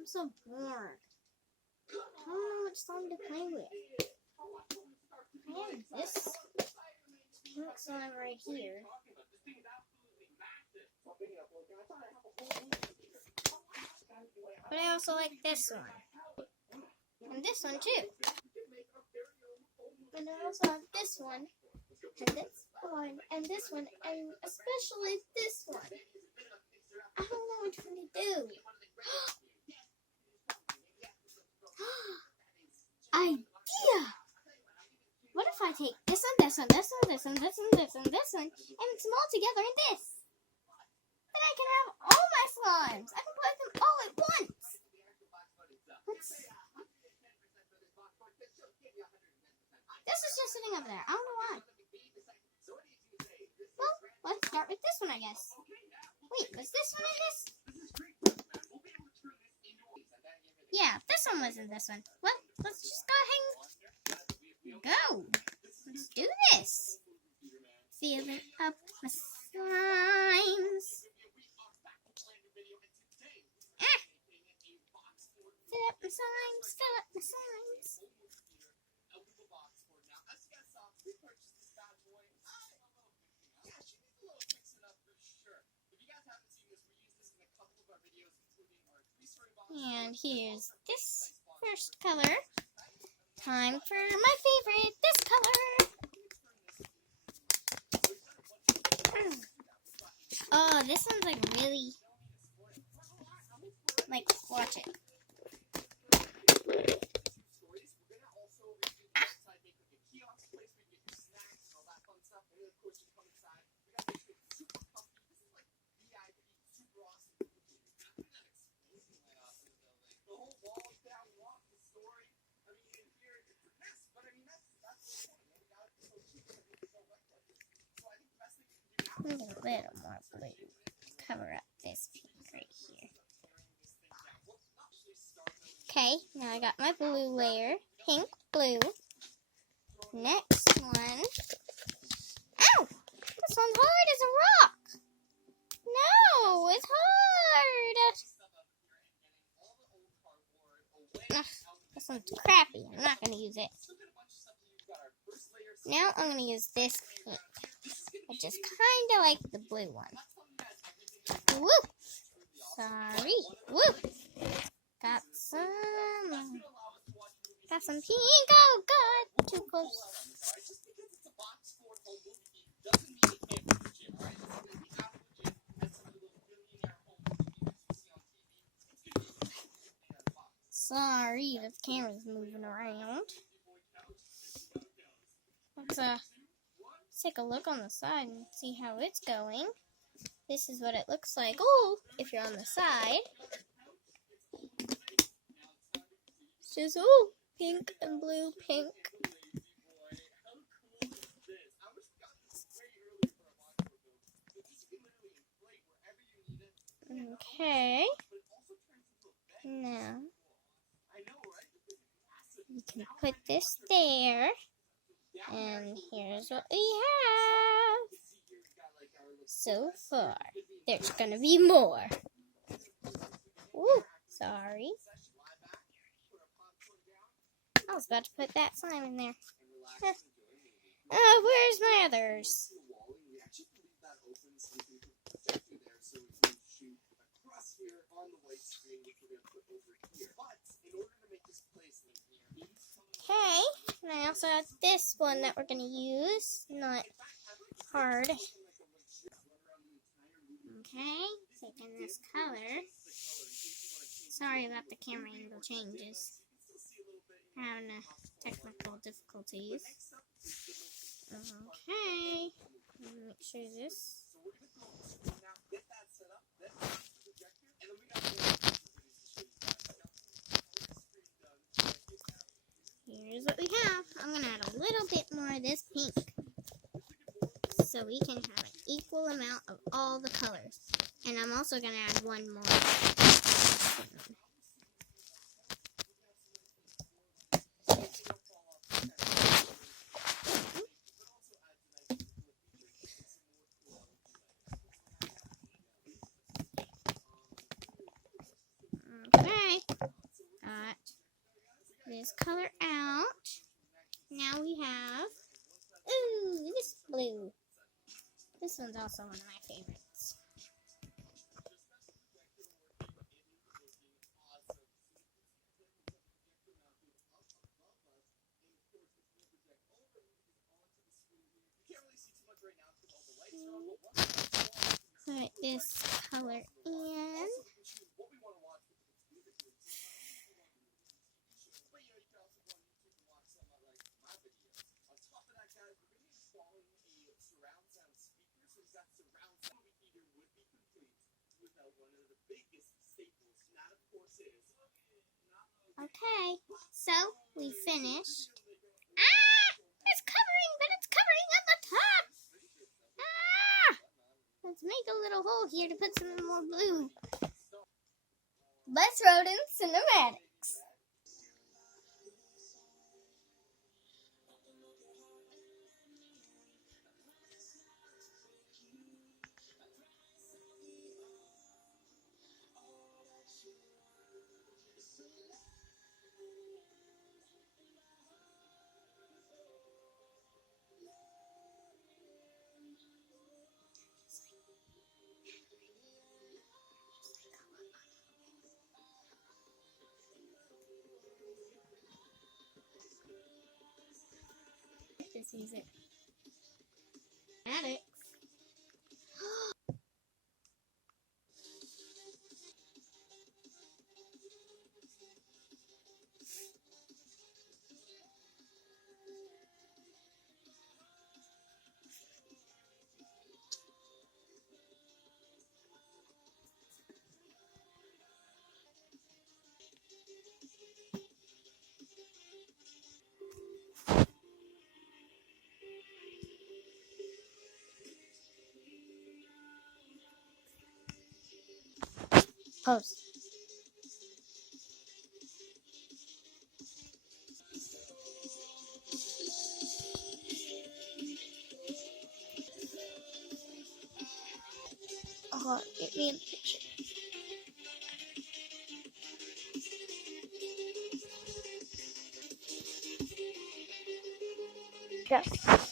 I'm so bored. I don't know which slime to play with. I have this pink slime right here. But I also like this one. And this one too. And I also have this one. And this one. And this one. And especially this one. I don't know which one to do. Idea! What if I take this one, this one, this one, this one, this one, this one, this one, and mix them all together in this? Then I can have all my slimes. I can put them all at once. This is just sitting up there. I don't know why. Well, let's start with this one, I guess. Wait, was this one in this? Yeah, this one was in this one. Well, let's just go ahead and go. Let's do this. Filling up my slimes. Fill up my slimes, fill up my slimes. And here's this first color. Time for my favorite, this color. Oh, this one's like really, like, watch it. A little more blue. Cover up this pink right here. Okay, now I got my blue layer. Pink, blue. Next one. Ow! This one's hard as a rock. No, it's hard. Ugh, this one's crappy. I'm not going to use it. Now I'm going to use this pink, which is kind of like the blue one. Woo! Sorry. Woo! Got some pink. Oh God, too close. Sorry, the camera's moving around. Let's take a look on the side and see how it's going. This is what it looks like. Oh, if you're on the side. Says, oh, pink and blue, pink. Okay. Now, you can put this there. And here's what we have. So far, there's gonna be more. Ooh, sorry. I was about to put that slime in there. Where's my others? Okay, and I also have this one that we're going to use, not hard. Okay, taking this color. Sorry about the camera angle changes. Having technical difficulties. Okay, make sure this. Here's what we have. I'm going to add a little bit more of this pink so we can have an equal amount of all the colors. And I'm also going to add one more. Okay. this color out. Now we have, ooh, this blue. This one's also one of my favorites. Put this color in. Okay, so we finished. Ah! It's covering, but it's covering on the top! Ah! Let's make a little hole here to put some more blue. Let's roll in cinematics. This music. Cinematics. Post. Oh, get me a picture. Yes.